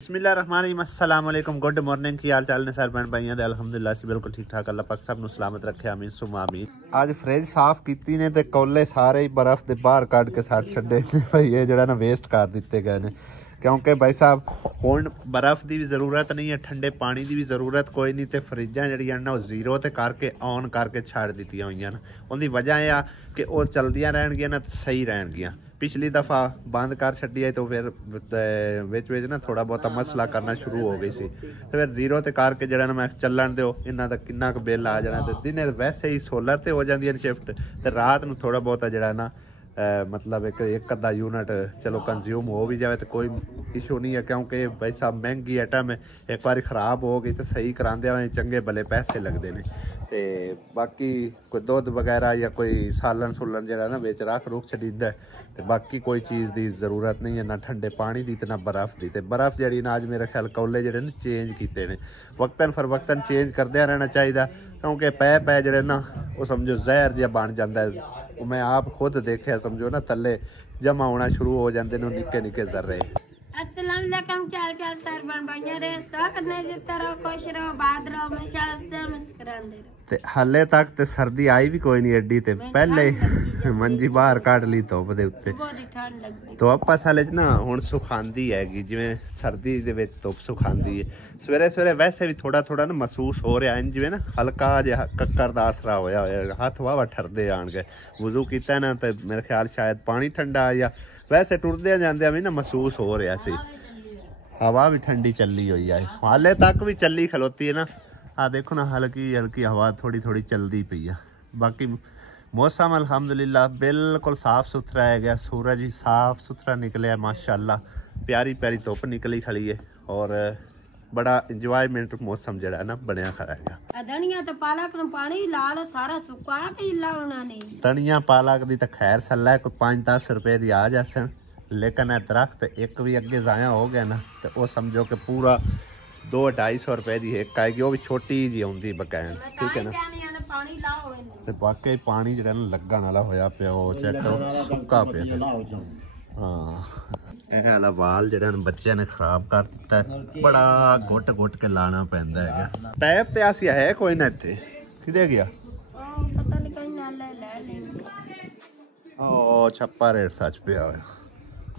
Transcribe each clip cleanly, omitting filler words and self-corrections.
बिस्मिल्लाहिर्रहमानिर्रहीम अस्सलाम वालेकुम गुड मॉर्निंग की हाल चाल ने सर भैन भाइयों दे अल्हम्दुलिल्लाह से बिल्कुल ठीक ठाक अल्लाह पाक सब नु सलामत रखे आमीन सुमा आमीन। आज फ्रिज साफ कीती ने ते कोले सारे ही बर्फ दे बाहर कट के सट छड्डे ने भाई ये जेड़ा ना वेस्ट कर दिते गए ने क्योंकि भाई साहब हुण बर्फ की भी जरूरत नहीं है ठंडे पानी की भी जरूरत कोई नहीं तो फ्रिजां जड़ियां ना जीरो ते करके ऑन करके छड़ दित्तियां होईयां ने उनकी वजह यह आ कि वो चलदियां रहणगियां ना सही रहणगियां। पिछली दफ़ा बंद कर छड्डी है तो फिर विच ना थोड़ा बहुता मसला करना शुरू हो गई सी तो फिर जीरो ते करके जड़ा ना मैं चलन दो इन्हां दा किन्ना क बिल आ जाना ते दिने वैसे ही सोलर ते हो जांदी है शिफ्ट ते रात नूं थोड़ा बहुता जड़ा ना मतलब एक अद्धा यूनिट चलो कंज्यूम हो भी जाए तो कोई इशू नहीं है क्योंकि भाई साहब महंगी आइटम है एक बार खराब हो गई तो सही करांदे होए चंगे भले पैसे लगते हैं। तो बाकी कोई दुध वगैरह या कोई सालन सुलन जरा ना बिच रख रुख छड़ींदा तो बाकी कोई चीज़ की जरूरत नहीं है ना ठंडे पानी की तो ना बर्फ़ की। तो बर्फ़ जी ना अज मेरे ख्याल कौले जड़े ना चेंज किए हैं वक्तन फर वक्तन चेंज करदे रहना चाहिए क्योंकि पै जड़े ना वो समझो जहर जिहा बन जाता है। मैं आप खुद देखा समझो ना थले जमा होना शुरू हो जाते हैं निक्के निक्के जर्रे। अस्सलाम वालेकुम क्या हाल चाल सर बन भाइयों रे दुआ करने जितना रहो खुश रहो बाद रहो हमेशा हंसते मुस्कुराते रहो। ते हले तक ते सर्दी आई भी कोई नहीं एडी ते पहले मंजी बाहर कट ली धुप दे उत्ते तो आपस हाले च ना हुण सुखांदी हैगी जिवें सर्दी दे विच धुप सुखांदी है सवेरे सवेरे वैसे भी थोड़ा थोड़ा ना महसूस हो रहा है जिवें ना हल्का जिहा कक्कर दा आसरा होया होया हत्थ वावा ठरदे आण गए वजू कीता ना ते मेरे ख्याल शायद पानी ठंडा या वैसे टुरदे जांदे भी ना महसूस हो रहा सी हवा भी ठंडी चली हुई है हाले तक भी चली खलोती है ना आ देखो ना हल्की हल्की हवा थोड़ी थोड़ी चलती पई है। बाकी मौसम अल्हम्दुलिल्लाह बिल्कुल साफ सुथरा है गया सूरज ही साफ सुथरा निकले माशाल्लाह प्यारी प्यारी धुप निकली खड़ी है और बड़ा इंजॉयमेंट मौसम जड़ा ना बनया खड़ा है। धनिया तो पालक में पानी ला लो सारा सुका के लाना नहीं धनिया पालक दी तो खैर सला है कोई 5-10 रुपए दी आ जासन लेकिन है दरख्त एक भी अगे जाया हो गया ना तो वो समझो कि पूरा 200-250 रुपए की एक आएगी वो भी छोटी जी आती बकैन ठीक है ना। ते वाकई पानी जो लगन वाला होया पिया वो चेक करो सुक्का पिया हाँ यह वाल जो बच्चे ने खराब कर दिता है बड़ा घुट घुट के लाना पैंदा है। पैप ते आसी है कोई ना इत्थे किधे गया ओ छप्पा रेट सच पिया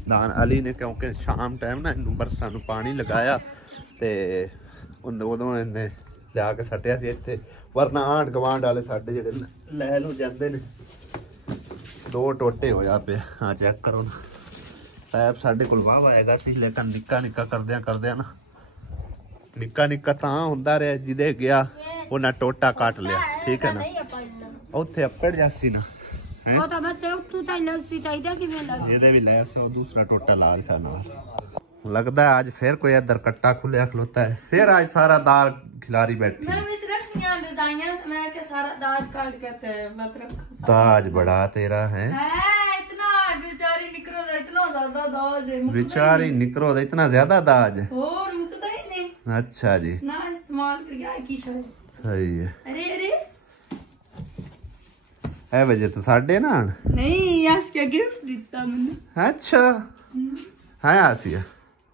दान अली ने क्योंकि शाम टाइम ना इन बरसां नूं पानी लगाया ते उदों इन्हें लिया के सट्टिया सी इत्थे वरना आंढ गवांढ वाले साडे जिहड़े लै लू जांदे ने 2 टोटे होया पे हाँ चेक करो ना पैप साडे कोल वाहवा हैगा सी लेकिन निक्का निक्का करदियां ना निक्का निक्का तां हुंदा रहा जिदे गया उन्हें टोटा कट लिया ठीक है ना उत्थे अप्पड़ जासी ना जिदे भी लै दूसरा टोटा ला रहा नाल लगता है आज फिर कोई इधर कट्टा खुलिया खलोता है फिर आज सारा दाल खिलारी बैठी दाज बड़ा तेरा है बेचारी निकरो इतना ज्यादा दाज अच्छा जी सही है वजह तो साढ़े ना नहीं गिफ्ट दिता मैंने अच्छा है आसिया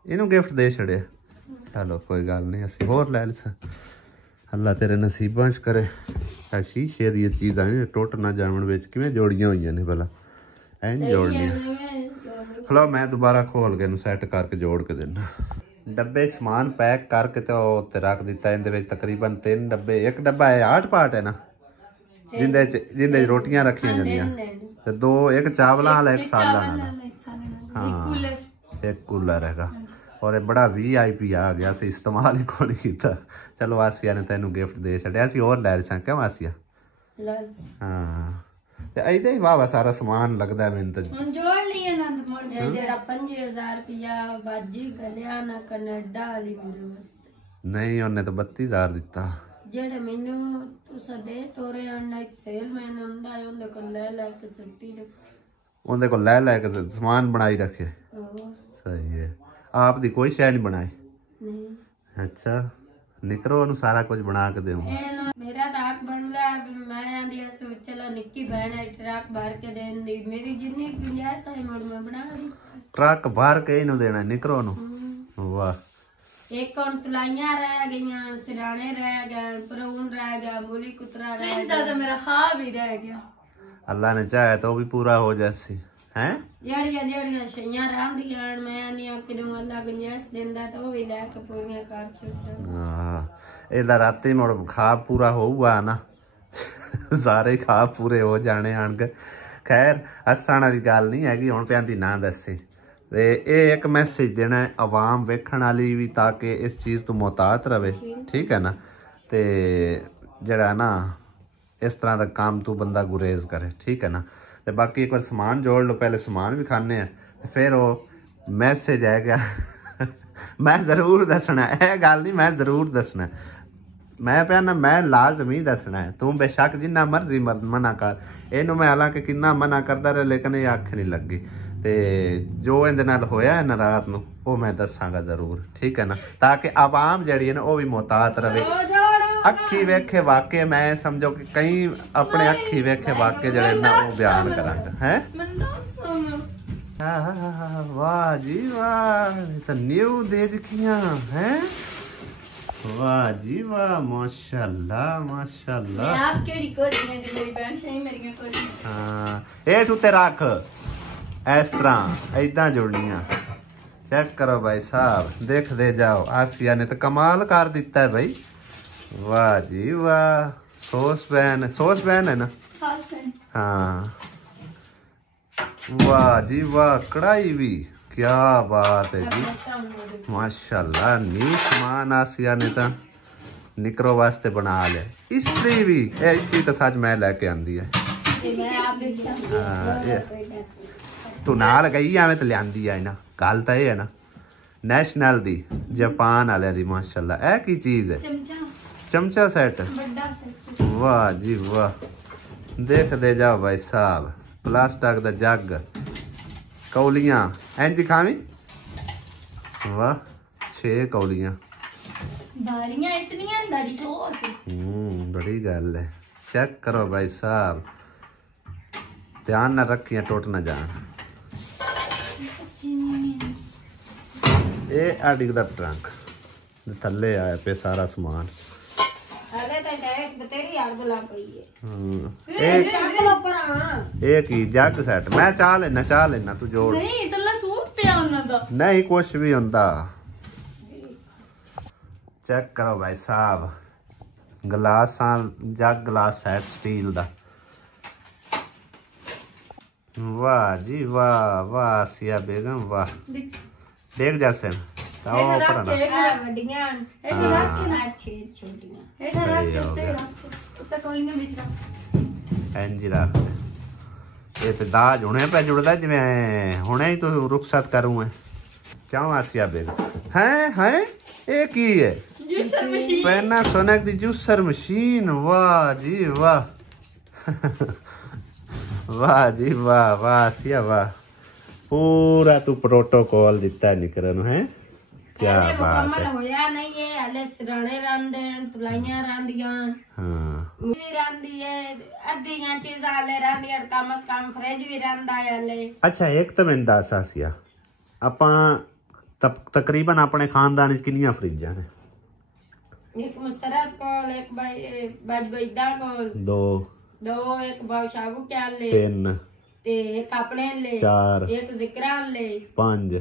इनू गिफ्ट दे छड़े चलो कोई गल नहीं असी होर लै लिसा अल्लाह तेरे नसीबां च करे शीशे दी चीज़ां टुट ना जावन बिच किवें जोड़ियां होईयां ने भला ऐन जोड़नियां खलो मैं दोबारा खोल के सैट करके जोड़ के देना डब्बे समान पैक करके तो उत्ते रख दिता इहदे विच तकरीबन 3 डब्बे एक डब्बा है 8 पार्ट है ना जिंदे रोटियां रखियां जांदियां ते 2 एक चावलां वाला एक सालां वाला हाँ एक कूलर हैगा और बड़ा VIP आ गया से इस्तेमाल ही को नहीं किया चलो आसिया ने तेनू गिफ्ट दे छड़िया सी और लै सा क्यों आसिया हाँ ते ऐडे ही वाह सारा सामान लगदा है मैनूं ते जोड़ लिए ना जेड़ा 5000 रुपया बाजी गलिया ना कनाडा वाली नहीं उन्हें तो 32000 दिता जेड़ा मैनू तुसा दे तोरे आना एक सेल मैन आंदा है उनदे को ले के सट्टी दे उनदे को ले के सामान बनाई रखे सही है आप दी कोई शय नहीं बनाई नहीं अच्छा निकरो नु सारा कुछ बना के देऊं मेरा राख बन गया मैं आंदिया सोच चला निक्की बहन है ट्रक भर के देन दी मेरी जितनी गुंजाइश है मैं बना दी ट्रक भर के इनु देना निकरो नु वाह एक और तुलाइयां रह गई, सिराने रह गए, परऊन रह गया, मूली कुतरा रह गया, तो मेरा ख्वाब ही रह गया। अल्लाह ने चाहे तो भी पूरा हो जासी हैं। जड़ियां जड़ियां शइयां रहंदियां मैं नहीं आखिर अल्लाह गुंजाइश देंदा तो भी लेके पूरियां कर छुट्टा। हां एदा राती मुड़ ख्वाब पूरा होऊगा ना सारे ख्वाब पूरे हो जाने आਣਗੇ। खैर हसन वाली गल नहीं हैगी, हुण प्यांदी ना दसे ते ये एक मैसेज देना है आवाम वेखण वाली भी, ताकि इस चीज़ तो मोहतात रहे, ठीक है ना। ते जड़ा ना इस तरह का काम तू बंदा गुरेज करे, ठीक है ना। ते बाकी एक बार समान जोड़ लो, पहले समान भी खाने हैं फिर वो मैसेज है क्या मैं जरूर दसना है, गल नहीं मैं जरूर दसना, मैं पे ना मैं लाजमी दसना है। तू बेशक जिन्ना मर्जी मना कर, इनू मैं हालांकि कितना मना करता रहा लेकिन ये अख नहीं लगी। ते जो इहदे नाल होया है ना रात नूं वो मैं दसांगा जरूर, ठीक है ना, ताकि आवाम जड़ी है ना वो भी मोहतात रहे। अखी वेखे वाके मैं समझो कि कई अपने अखी वेखे वाके जड़े ना वो बयान करांगा हैं। वाह जी वाह, तो न्यू दे दिखियां हैं। वाह जी वाह, माशाल्लाह माशाल्लाह। मैं आप केड़ी कोरी है मेरी बहन सही मेरी कोरी। हां ए तू ते रख इस तरह ऐदा जुड़नियां। चेक करो भाई साहब, देख दे जाओ। आसिया ने तो कमाल कर दिता है भाई। वाह जी वाह, सॉस पैन है ना। हाँ वाह जी वाह, कढ़ाई भी क्या बात है जी, माशाल्लाह। न्यू सामान आसिया ने तो निकरो वास्ते बना ले। इस्त्री भी इस्त्री तो सच मैं लैके आंदी है। तू नाल गई एवं तो लियांदी है ना, गल तो यह है ना नैशनल दी जापान वाले दी माशाल्लाह। ए की चीज है? चमचा सेट। वाह जी वाह, देख दे जाओ भाई साहब। प्लास्टिक दा जग, कौलियां इंज खावी। वाह 6 कौलियां बड़ी गल है। चेक करो भाई साहब, ध्यान ना रखिया टुट ना जान। ये आडिग दा ट्रंक थल्ले आया पे सारा समान। एक ही जग सेट मैं चाह लेना तू जोड़। नहीं कुछ भी होंदा। चेक करो भाई साहब, गिलास जग गिलास सेट स्टील दा। वाह जी वाह वाह आसिया बेगम वाह। देख जैसे दाज हुणे पे जुड़दा जिवें हुणे ही तू रुखसत करूं है। क्यों आसिया बेगम हैं ये की है? पैनासोनिक दी जूसर मशीन। वाह जी वाह वाह जी वाह वाह आसिया वाह, पूरा तू प्रोटोकॉल दिता है निकरन है। क्या बात है। होया नहीं है हले सिराने रंदे तुलाइयां रंदियां। हां भी रंदी है अद्धियां चीज़ां हले रंदी है, कम से कम फ्रिज भी रंदा है हले। अच्छा एक तो मैं दस आसिया, ਆਪਾਂ तकरीबन अपने खानदान च कितनी फ्रिजां ने? एक मुसरत कोल, एक बाज बैदा कोल, दो एक बाशाबू क्या ले, 3 ते एक अपने ले, 4 एक जिक्रान ले, 5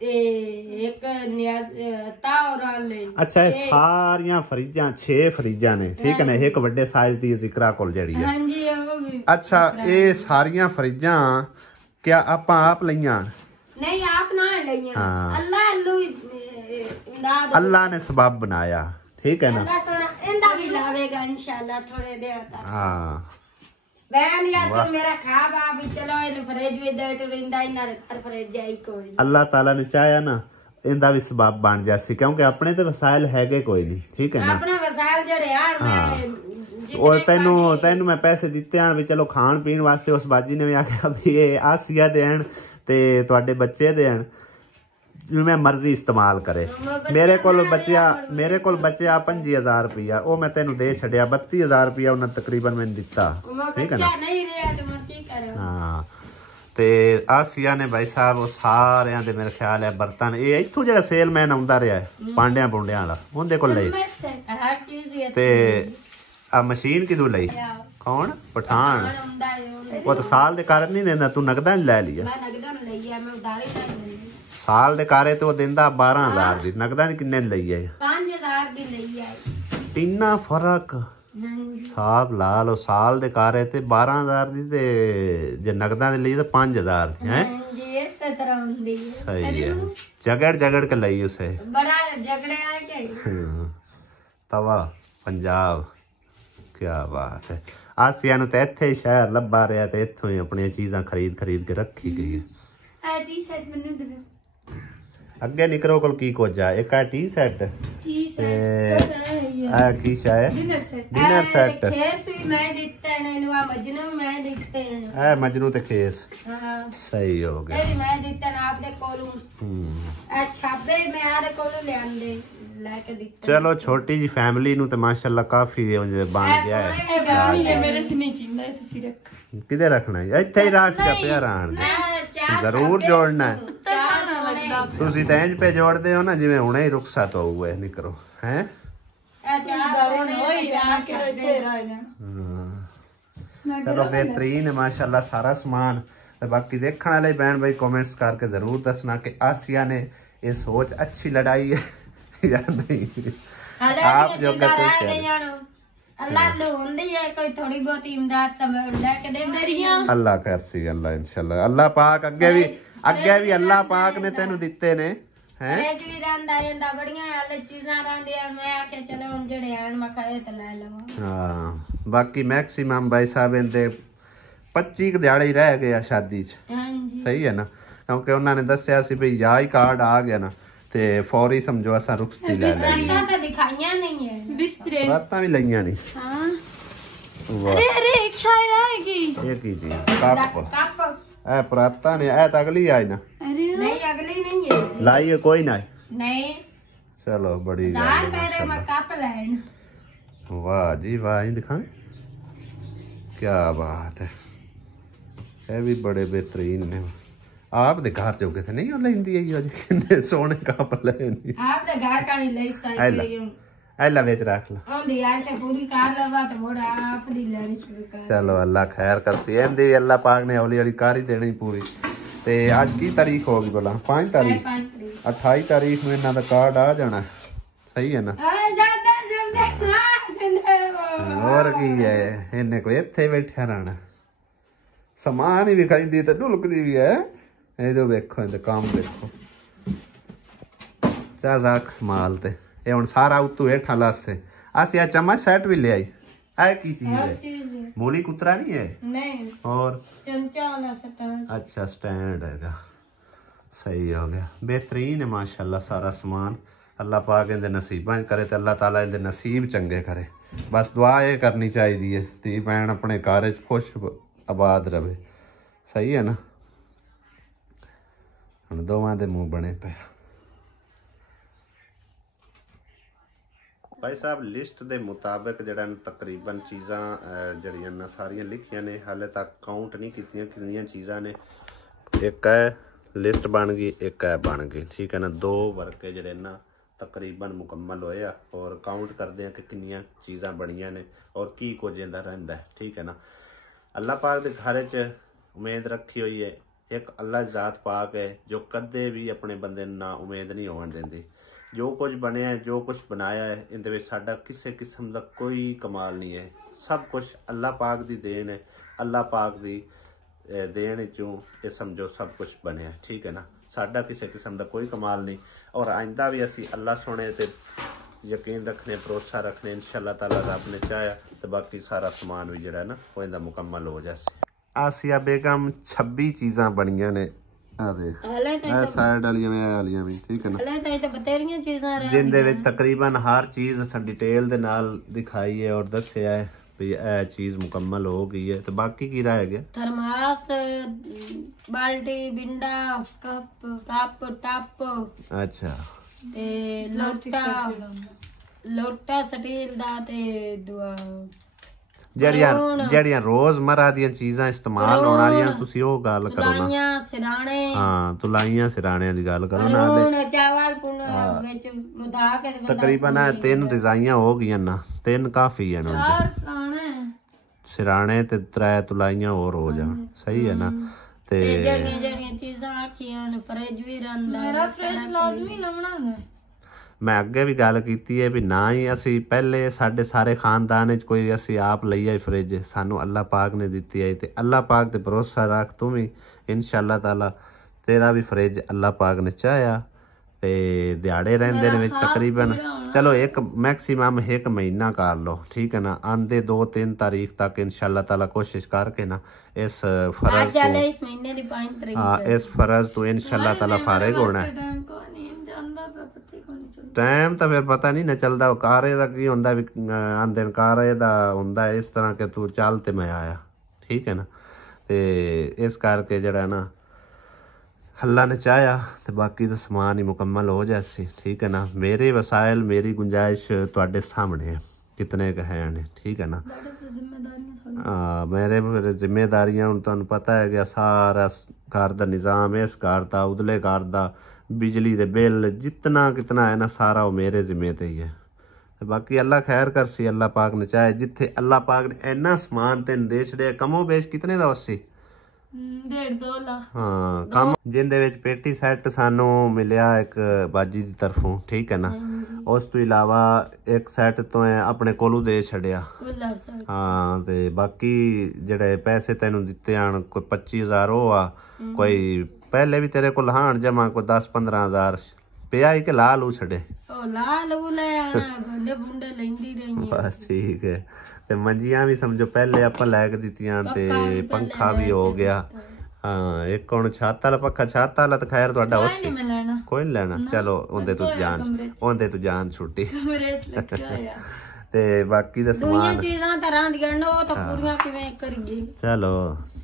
ते एक नियाज तावरान ले। अच्छा ये सारियां फ्रिजां 6 फ्रिजां ने, ठीक है ना। एक बड़े साइज दी जिक्रा कोल जड़ी है। हां जी वो भी। अच्छा ये सारियां फ्रिजां क्या आपा आप लईयां? नहीं आप ना लईयां। अल्लाह ने सबब बनाया, ठीक है ना। इंदा भी लावेगा इंशाल्लाह थोड़े देर तक। हां अल्लाह ताला ने चाहया ना इंदा भी सबब बन जासी, क्योंकि अपने तो वसाइल है कोई नहीं, ठीक है ना। अपने वसाइल जड़े और तेनू मैं पैसे दिते हैं भी चलो खान पीन वास्ते। उस बाजी ने भी आख्या भी ये आसिया देन ते तुहाडे बच्चे देन, मैं मर्जी इस्तेमाल करे। मेरे को बचिया 25,000 रुपया वो मैं तेन दे छड़िया। 32,000 रुपया उन्हें तकरीबन मैंने दिता, ठीक है ना। हाँ ਤੇ ਆਸੀਆ ਨੇ ਭਾਈ ਸਾਹਿਬ ਉਹ ਸਾਰਿਆਂ ਦੇ ਮੇਰੇ ਖਿਆਲ ਹੈ ਬਰਤਨ ਇਹ ਇੱਥੋਂ ਜਿਹੜਾ ਸੇਲਮੈਨ ਆਉਂਦਾ ਰਿਹਾ ਹੈ ਪਾਂਡਿਆਂ ਪੁੰਡਿਆਂ ਵਾਲਾ ਉਹਦੇ ਕੋਲ ਲਈ ਹਰ ਚੀਜ਼ ਤੇ ਆ ਮਸ਼ੀਨ ਕਿਦੋਂ ਲਈ ਕੌਣ ਪਠਾਨ ਉਹ ਤਾਂ ਸਾਲ ਦੇ ਕਾਰਨ ਨਹੀਂ ਦਿੰਦਾ ਤੂੰ ਨਗਦਾਂ ਲੈ ਲਿਆ ਮੈਂ ਨਗਦਾਂ ਲਈ ਆ ਮੈਂ ਉਧਾਰੇ ਨਹੀਂ ਸਾਲ ਦੇ ਕਾਰੇ ਤੇ ਉਹ ਦਿੰਦਾ 12000 ਦੀ ਨਗਦਾਂ ਦੀ ਕਿੰਨੇ ਦੀ ਲਈ ਹੈ 5000 ਦੀ ਲਈ ਆ ਇੰਨਾ ਫਰਕ ਸਾਬ ਲਾ ਲਓ ਸਾਲ ਦੇ ਕਾਰੇ ਤੇ 12000 ਦੀ ਤੇ ਜੇ ਨਗਦਾਂ ਦੇ ਲਈ ਤਾਂ 5000 ਦੀ ਹੈ ਜੀ ਇਸੇ ਤਰ੍ਹਾਂ ਹੁੰਦੀ ਹੈ ਸਹੀ ਹੈ ਜਗੜ ਜਗੜ ਕੇ ਲਈ ਉਸੇ ਬੜਾ झगड़े आ के ਤਵਾ ਪੰਜਾਬ ਕੀ ਬਾਤ ਹੈ ਆਸੀਆ ਨੂੰ ਤਾਂ ਇੱਥੇ ਹੀ ਸ਼ਹਿਰ ਲੱਭਾ ਰਿਹਾ ਤੇ ਇੱਥੋਂ ਹੀ ਆਪਣੀਆਂ ਚੀਜ਼ਾਂ ਖਰੀਦ ਕੇ ਰੱਖੀ ਗਈ ਹੈ ਆ ਟੀ ਸ਼ਰਟ ਮੈਨੂੰ ਦੇ ਅੱਗੇ ਨਿਕਰੋ ਕੋਲ ਕੀ ਕੁਝ ਆ ਇੱਕ ਆ ਟੀ ਸ਼ਰਟ ਤੇ ਆ ਕੀ ਸ਼ਾਇਦ ਡਿਨਰ ਸੈੱਟ ਖੇਸ ਵੀ ਮੈਂ ਦਿੱਤੇ ਨੇ ਨੂੰ ਆ ਮਜਨੂ ਮੈਂ ਦਿੱਤੇ ਨੇ ਆ ਮਜਨੂ ਤੇ ਖੇਸ ਹਾਂ ਸਹੀ ਹੋ ਗਿਆ ਇਹ ਵੀ ਮੈਂ ਦਿੱਤੇ ਨੇ ਆਪਦੇ ਕੋਲੋਂ ਆ ਛਾਬੇ ਮੈਂ ਆਦੇ ਕੋਲੋਂ ਲਿਆਂਦੇ ਲੈ ਕੇ ਦਿੱਤੇ ਚਲੋ ਛੋਟੀ ਜੀ ਫੈਮਿਲੀ ਨੂੰ ਤੇ ਮਾਸ਼ਾਅੱਲਾ ਕਾਫੀ ਬਣ ਗਿਆ ਹੈ ਮੇਰੇ ਸੇ ਨਹੀਂ ਚਿੰਦਾ ਤੁਸੀਂ ਰੱਖ ਕਿਤੇ ਰੱਖਣਾ ਹੈ ਇੱਥੇ ਹੀ ਰੱਖ ਕੇ ਪਿਆ ਰਹਿਣ ਜ਼ਰੂਰ ਜੋੜਨਾ ਹੈ ਤੁਸੀਂ ਤਾਂ ਇੰਜ ਪੇ ਜੋੜਦੇ ਹੋ ਨਾ ਜਿਵੇਂ ਹੁਣੇ ਹੀ ਰੁਖਸਤ ਹੋਊਗਾ ਨਿਕਰੋ ਹੈ ਚਲੋ बेहतरीन है माशाल्लाह सारा सामान बाकी देखने वाले बहन भाई कमेंट्स करके जरूर दसना कि आसिया ने ये सोच अच्छी लड़ाई है या नहीं आप जो कोई अल्लाह कर सी अल्लाह इंशाल्लाह अल्लाह पाक अगे भी अल्लाह पाक ने तेन दिते ने बाकी मैक्सिमम भाई साहब इनके 25 दिहाड़े ही रह गए शादी च सही है ना क्योंकि उन्होंने दसिया सी भाई या ही कार्ड आ गया ना ते फौरी समझो असा रुखसती ले ली रातां भी लईयां नहीं ए पराता ने ए तो अगली आई ना नहीं अगली नहीं है लाई है कोई ना नहीं चलो बड़ी वाह जी वाह ही दिखाएं क्या बात है ये भी बड़े बेहतरीन ने आप दे घर जोगे थे नहीं लेंदी आई अज किन्ने सोने कप ले नहीं आप दे घर का नहीं ले सकते एला बेच रख ला हम दी आज से पूरी कार लगा तो मोड़ा आप दी लेनी शुरू कर चलो अल्लाह खैर कर सी एम दी अल्लाह पाक ने हौली हौली कार ही देनी पूरी ते आज की तारीख होगी बोला 5 तारीख 28 तारीख में इन्हां दा कार्ड आ जाना सही है ना और की है इन्हें कोई इत्थे बैठा रहना समान ही विखाईंदी ते ढुलकदी भी है ए जो देखो इनका काम देखो चल रख संभाल ते ये हुन सारा उतू हेठा लासे आसिया चम्मच सेट भी ले आई ऐ की चीज है मूली कुतरा नहीं है नहीं और चमचा वाला स्टैंड अच्छा स्टैंड हैगा सही हो गया बेहतरीन है माशाल्लाह सारा सामान अल्लाह पाक इनके नसीबां करे ते अल्लाह ताला इनके नसीब चंगे करे बस दुआ ये करनी चाहिए धी भैन अपने घर च खुश आबाद रहे सही है ना हुण दोवां दे मुंह बने पे भाई साहब लिस्ट के मुताबिक जड़ा तकरीबन चीज़ां जड़ियां ना सारियां लिखियां ने हाले तक काउंट नहीं कीतियां कितनियां चीज़ां ने एक है लिस्ट बन गई एक है बन गई ठीक है ना 2 वर्के जड़े ना तकरीबन मुकम्मल होए और काउंट करते हैं कि कितनियां चीज़ां बनियां ने और की कुछ इंदा रहिंदा है ठीक है ना अल्लाह पाक दे घर च उम्मीद रखी हुई है एक अल्लाह ज़ात पाक है जो कदे भी अपने बंदे ना उम्मीद नहीं होने देंदी जो कुछ बनया है जो कुछ बनाया है इनके साडा किसी किस्म का कोई कमाल नहीं है सब कुछ अल्लाह पाक दी देन है अल्लाह पाक दी देन चों ये समझो सब कुछ बनया ठीक है ना साडा किसी किस्म का कोई कमाल नहीं और आइंदा भी असी अल्लाह सोने ते यकीन रखने भरोसा रखने इंशाअल्लाह ताला रब ने चाहा तो बाकी सारा समान भी जड़ा ना वो इंदा मुकम्मल हो जाए आसिया बेगम 26 चीज़ां बनियां ने साइड वालियां भी ठीक है ना जिंदे विच तकरीबन हर चीज डिटेल दे नाल दिखाई है और दस्या है भी ए चीज मुकम्मल हो गई है तो बाकी की रह गया थर्मास बाल्टी बिंडा कप टप अच्छा ते लोटा स्टील दा ते दुआ ਜਿਹੜੀਆਂ ਰੋਜ਼ਮਰਾ ਦੀਆਂ ਚੀਜ਼ਾਂ ਇਸਤੇਮਾਲ ਹੋਣ ਵਾਲੀਆਂ ਤੁਸੀਂ ਉਹ ਗੱਲ ਕਰੋ ਨਾ। ਸਿਰਾਣੇ ਹਾਂ ਤੁਲਾਈਆਂ ਸਿਰਾਣਿਆਂ ਦੀ ਗੱਲ ਕਰੋ ਨਾ। ਚਾਵਲ ਪੁਣ ਵਿੱਚ ਵਧਾ ਕੇ ਤਕਰੀਬਨ 3 ਰਜ਼ਾਈਆਂ ਹੋ ਗਈਆਂ ਨਾ, 3 ਕਾਫੀ ਹੈ ਨਾ। 4 ਸਿਰਾਣੇ ਤੇ 3 ਤੁਲਾਈਆਂ ਹੋਰ ਹੋ ਜਾਣ, ਸਹੀ ਹੈ ਨਾ। ਤੇ ਜਿਹੜੀਆਂ ਚੀਜ਼ਾਂ ਆਖੀਆਂ ਨੇ ਫਰਿੱਜ ਵੀ ਰਹਿੰਦਾ, ਮੇਰਾ ਫਰਿੱਜ ਲਾਜ਼ਮੀ ਲਾਉਣਾ ਹੈ। ਮੈਂ ਅੱਗੇ ਵੀ ਗੱਲ ਕੀਤੀ ਹੈ ਵੀ ਨਾ ਹੀ ਅਸੀਂ ਪਹਿਲੇ ਸਾਡੇ ਸਾਰੇ ਖਾਨਦਾਨ 'ਚ ਕੋਈ ਅਸੀਂ ਆਪ ਲਈ ਆਈ ਫਰਿੱਜ, ਸਾਨੂੰ ਅੱਲਾਹ ਪਾਕ ਨੇ ਦਿੱਤੀ ਹੈ। ਤੇ ਅੱਲਾਹ ਪਾਕ ਤੇ ਭਰੋਸਾ ਰੱਖ ਤੂੰ ਵੀ, इंशाअल्लाह ताला तेरा भी फ्रिज अल्लाह पाक ने चाहया ते दिहाड़े रहंदे ने विच तकरीबन चलो एक मैक्सिमम 1 महीना कर लो, ठीक है ना। आंदे 2-3 तारीख तक इंशाअल्लाह ताला कोशिश करके ना इस फर्ज को इस फर्ज तो इंशाअल्लाह ताला फारिग होना है। टाइम तो फिर पता नहीं ना चलता, कारे दा की हुंदा भी आंदे कारे दा हुंदा इस तरह के तू चल ते मैं आया, ठीक है ना। ते इस करके जड़ा ना अल्लाह ने चाहया तो बाकी तो समान ही मुकम्मल हो जाए, ठीक है ना। मेरे वसाइल मेरी गुंजाइश तुहाडे सामने है कितने का है ने, ठीक है ना। मेरे जिम्मेदारियां हुण तुहानूं पता है कि सारा घर दा निज़ाम, इस घर दा उदले घर दा बिजली दे बिल जितना कितना है ना सारा वो मेरे जिम्मे ते ही है। तो बाकी अल्लाह खैर कर सी, अल्लाह पाक ने चाहे जिथे अल्लाह पाक ने इन्ना समान तेन दे छड़े कमो बेश कितने दा उसी 1.5-2 लाख हाँ कम जिंदे विच पेटी सैट सानू मिलिया एक बाजी दी तरफों, ठीक है ना। उस तो इलावा एक सैट तो अपने कोलू दे छड़िया हाँ। ते बाकी जेड़े पैसे तेनू दिते आन कोई 25,000 हो आ, कोई पहले भी तेरे को लहान जमा कोई 10-15 हज़ार पिया ही के ला लू छड़े बस ठीक है। ते मंजियां भी समझो पहले आप लैके दित्तियां ते पंखा भी हो गया हाँ। एक हुण छत वाला पक्खा, छत वाला तो खैर तुहाडा उसी कोई नहीं लेना, चलो ओंदे तू जान छुट्टी ते बाकी दा समान चीज़ां तरह दियां न ओ तां पूरियां किवें करिए। चलो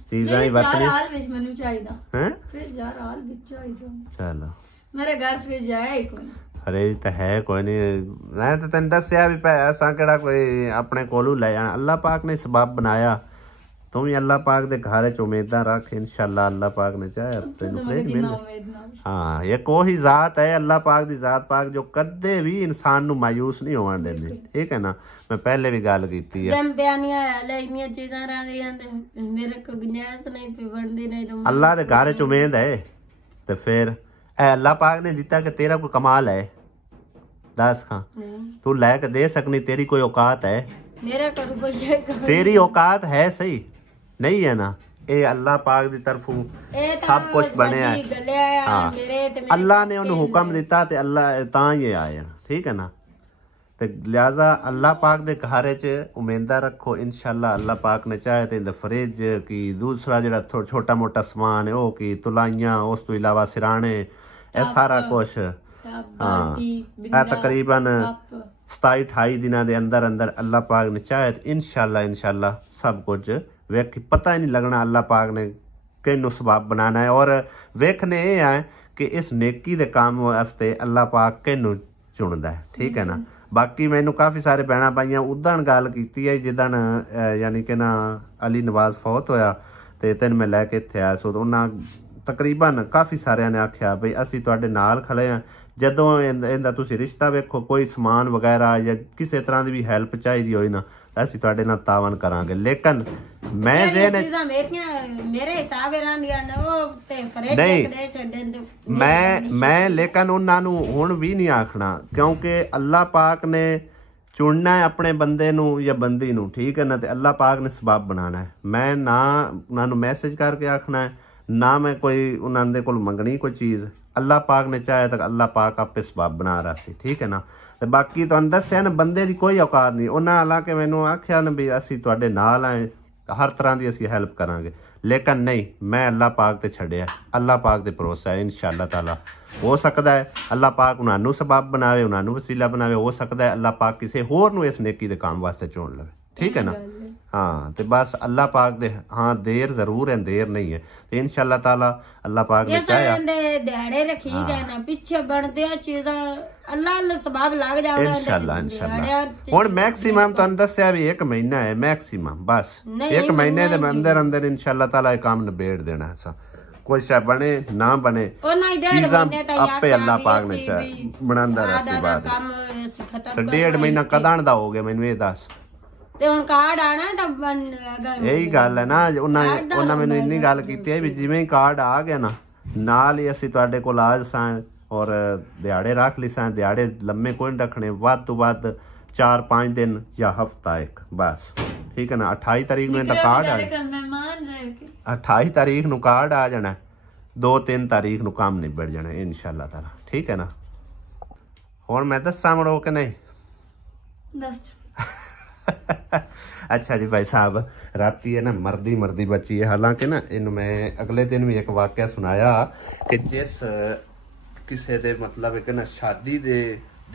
चीज़ां ही वरतनी हाल विच मैनू चाहिदा हैं, फिर यार हाल विच चाहिदा। चलो मेरे घर फ्रिज है कोई फ्रिज तो है कोई नहीं, मैं तो तेन दस्या भी असा केड़ा कोई अपने कोलू ले जाना। अल्लाह पाक ने सबब बनाया, तू भी अल्लाह पाक दे घर च उम्मीदां रख, इंशाअल्लाह अल्लाह पाक ने चाहे तेन फ्रिज मिल हाँ। एक वही जात है अल्लाह पाक दी जात पाक जो कदे भी इंसान नू मायूस नहीं होने देंदी, ठीक है ना। मैं पहले भी गल कीती है अल्लाह दे घर च उम्मीद है ते फिर अल्लाह पाक ने दिता कि तेरा कोई कमाल है दस खां तू लैके दे सकनी, तेरी कोई औकात है? तेरी औकात है सही नहीं है ना। ये अल्लाह पाक दी तरफों सब कुछ बनया है हाँ। अल्लाह ने उन्हें हुक्म दिता ते अल्लाह तां ही आए, ठीक है ना। ते लिहाजा अल्लाह पाक दे घर च उम्मीदां रखो, इंशाअल्लाह अल्लाह पाक ने चाहे तो फ्रिज की दूसरा जो छोटा मोटा समान है वो की तुलाइयां, उस तो इलावा सिराने सारा कुछ हाँ तकरीबन 27-28 दिनों के अंदर अंदर अल्लाह पाक ने चाहे तो इंशाअल्लाह सब कुछ वेख पता ही नहीं लगना अल्लाह पाक ने किनू सबब बनाना है। और वेखने ये है कि इस नेकी दे काम वास्ते अल्लाह पाक किनू चुनदा है, ठीक है ना। बाकी मैनू काफ़ी सारे भैन भाइयां उदन गल की है जिदन यानी कि ना अली नवाज फौत होया तो तेन मैं लैके इत्थे आया सो उन्हें तकरीबन काफ़ी सारिਆਂ ने आख्या बई असी तुहाडे नाल खड़े हाँ, जदों इहदा तुसीं रिश्ता वेखो कोई समान वगैरह या किसी तरह की भी हैल्प चाहिए होई ना असी तुहाडे नाल तावन करांगे। लेकिन मैं मैं लेकिन उन्होंने हुण भी नहीं आखना क्योंकि अल्लाह पाक ने चुनना है अपने बंदे नू या बंदी नू, ठीक है ना। तो अल्लाह पाक ने सबब बनाना है, मैं ना उन्होंने मैसेज करके आखना है ना मैं कोई उन्होंने को मंगनी कोई चीज़। अल्लाह पाक ने चाहे तो अल्लाह पाक आपे सबब बना रहा सी, ठीक है ना। तो बाकी तो दस्या ना बंदे की कोई औकात नहीं, उन्हें हालांकि मैनू आख्या ना भी असी तुहाडे नाल आए हर तरह की असी हेल्प करांगे, लेकिन नहीं मैं अल्लाह पाक ते छड़िया, अल्लाह पाक ते भरोसा है। इंशाअल्लाह ताला हो सकता है अल्लाह पाक उन्होंने सबब बनावे, उन्होंने वसीला बनावे, हो सकता है अल्लाह पाक किसी होर नू इस नेकी दे काम वास्ते चुन लवे, ठीक है ना हाँ तो बस अल्लाह पाक दे हाँ देर जरूर है, देर नहीं है। तो इंशाल्लाह ताला अल्लाह पाक ने चाहा दिहाड़े रखी गए ना पीछे बनदे चीज़ां अल्लाह सबब लग जावे इंशाल्लाह। हुण मैक्सिमम तुहानू दस्सिया भी 1 महीना है मैक्सिमम, बस 1 महीने दे अंदर अंदर इंशाल्लाह ताला ये काम निबेड़ देना है। कोई शय बने ना बने चीज़ां आपे अल्लाह पाक ने बनांदा रहे बाद। 1.5 महीना कदण दा हो गया मैनू ये दस। ਤੇ ਹੁਣ ਕਾਰਡ ਆਣਾ ਤਾਂ ਇਹੀ ਗੱਲ ਹੈ ਨਾ, ਉਹਨਾਂ ਮੈਨੂੰ ਇੰਨੀ ਗੱਲ ਕੀਤੀ ਹੈ ਵੀ ਜਿਵੇਂ ਹੀ ਕਾਰਡ ਆ ਗਿਆ ਨਾ ਨਾਲ ਹੀ ਅਸੀਂ ਤੁਹਾਡੇ ਕੋਲ ਆ ਜਾਸਾਂ ਔਰ ਦਿਹਾੜੇ ਰੱਖ ਲਿਸਾਂ। ਦਿਹਾੜੇ ਲੰਮੇ ਕੋਈ ਨਹੀਂ ਰੱਖਣੇ, ਵੱਧ ਤੋਂ ਵੱਧ 4-5 दिन ਜਾਂ ਹਫਤਾ ਇੱਕ ਬਸ, ਠੀਕ ਹੈ ਨਾ। 28 ਤਾਰੀਖ ਨੂੰ ਇਹਦਾ ਕਾਰਡ ਆ, 28 ਤਾਰੀਖ ਨੂੰ ਕਾਰਡ ਆ ਜਾਣਾ, 2-3 ਤਾਰੀਖ ਨੂੰ ਕੰਮ ਨਿਬੜ ਜਾਣਾ ਇਨਸ਼ਾਅੱਲਾ ਤਾਲਾ, ਠੀਕ ਹੈ ਨਾ। ਹੁਣ ਮੈਂ ਦੱਸਾਂ ਮੁੜੋ ਕਿ ਨਹੀਂ? ਦੱਸ। अच्छा जी भाई साहब, राती है ना मरदी बची है। हालांकि ना इन मैं अगले दिन भी एक वाकया सुनाया कि जिस किसी दे मतलब एक ना शादी दे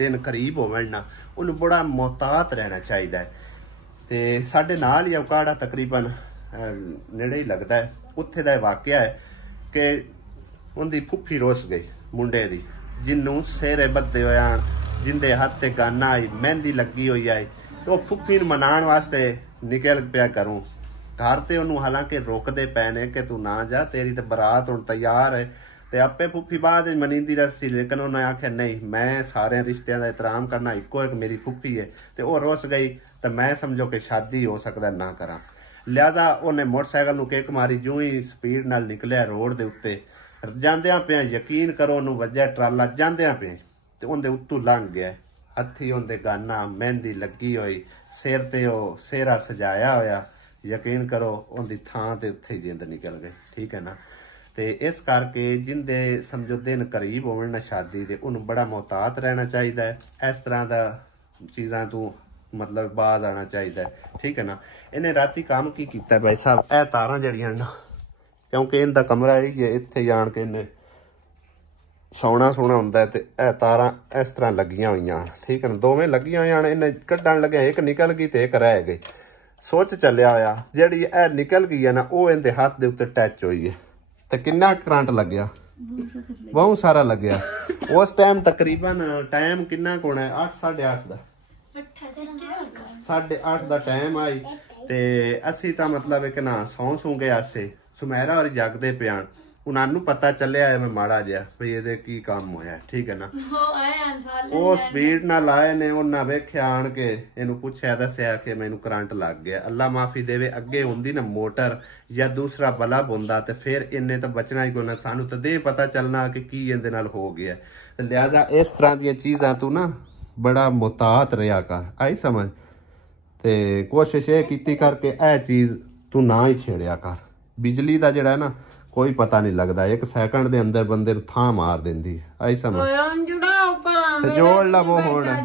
दिन करीब होवे ना उन्हें बड़ा मोहतात रहना चाहिए। ते साडे नाल ही अवकाड़ा तकरीबन नेड़े ही लगता है, उत्थे दा वाकया है कि उनकी फुफी रुस गई मुंडे दी, जिन्नू सेरे बद्दे होया, जिंदे हथ ते गन आई, मेहंदी लगी हुई आई। तो फुफी मनाने वास्ते निकल पिया करूं घर ते ओनू, हालांकि रोकदे पै ने कि तू ना जा, तेरी तो बरात हुण तैयार है। ते आपे फुफी बाद मनींदी रसी, लेकिन उन्हें आख्या नहीं, मैं सारे रिश्तियां दा एहतराम करना, इक्को एक मेरी फुफी है। ते वो रुस गई तो मैं समझो कि शादी हो सकता ना करा, लिहाजा उन्हें मोटरसाइकिल नू किक मारी, जूं ही स्पीड नाल निकलिया रोड दे उत्ते, जांदियां पिया यकीन करो ओनू वज्या ट्राला जांदियां पे ते उनदे उत्तों लंघ गया। हथी उनके गाना, मेहंदी लगी हुई, सिर ते सेहरा सजाया होया, यकीन करो उनकी थां ते उत्थे ही जिंद निकल गई, ठीक है ना। ते इस करके जिंदे समझो दिन करीब होवे ना शादी दे, उन्हें बड़ा मोहतात रहना चाहिए है। इस तरह दा चीज़ां तू मतलब बाज आना चाहिए, ठीक है ना। इन्हें राती काम की कीता भाई साहब, ए तारां जड़ियां ना, क्योंकि इनका कमरा ही है, इत्थे जान के इन्हें सौना होंदा है। ते तारां इस तरह लगियां हुई, ठीक है ना, दोवें लगियां हुई। इन्हें कड्ढण लगे, एक निकल गई ते एक रह गई। सोच चलिया होया जिहड़ी ए निकल गई है ना, वो इनके हाथ दे उत्ते टच हुई है। ते किन्ना करंट लग्या? बहुत सारा लग्या। उस टाइम तकरीबन टाइम किन्ना होना है? 8 साढ़े 8 दा 8:30 दा टाइम आई। ते असी तां मतलब एक ना सौ गए आसे, सुमेरा और जागदे पियान, उन्होंने पता चलिया है मैं माड़ा जहा भी ये की काम होया, ठीक है ना। वो स्पीड नाल आए ने, उन्हें वेख्या आन के इनू पूछया, दस्या कि मैनू करंट लग गया। अल्लाह माफी देवे, अगे हुंदी ना मोटर या दूसरा बल्ब हुंदा ते फिर इन्ने तो बचना ही कोई ना, सानू तो दे पता चलना कि की इहदे नाल हो गया। ते लिहाजा इस तरह दी चीज़ां तू ना बड़ा मुहतात रहा कर, आई समझ। ते कोशिश ये कीती करके ए चीज़ तू ना ही छेड़िया कर। बिजली का जिहड़ा ना कोई पता नहीं लगता, 1 सेकंड दे अंदर बंदे नूं थां मार देंदी, आई समझ। जोड़ ला वो होना।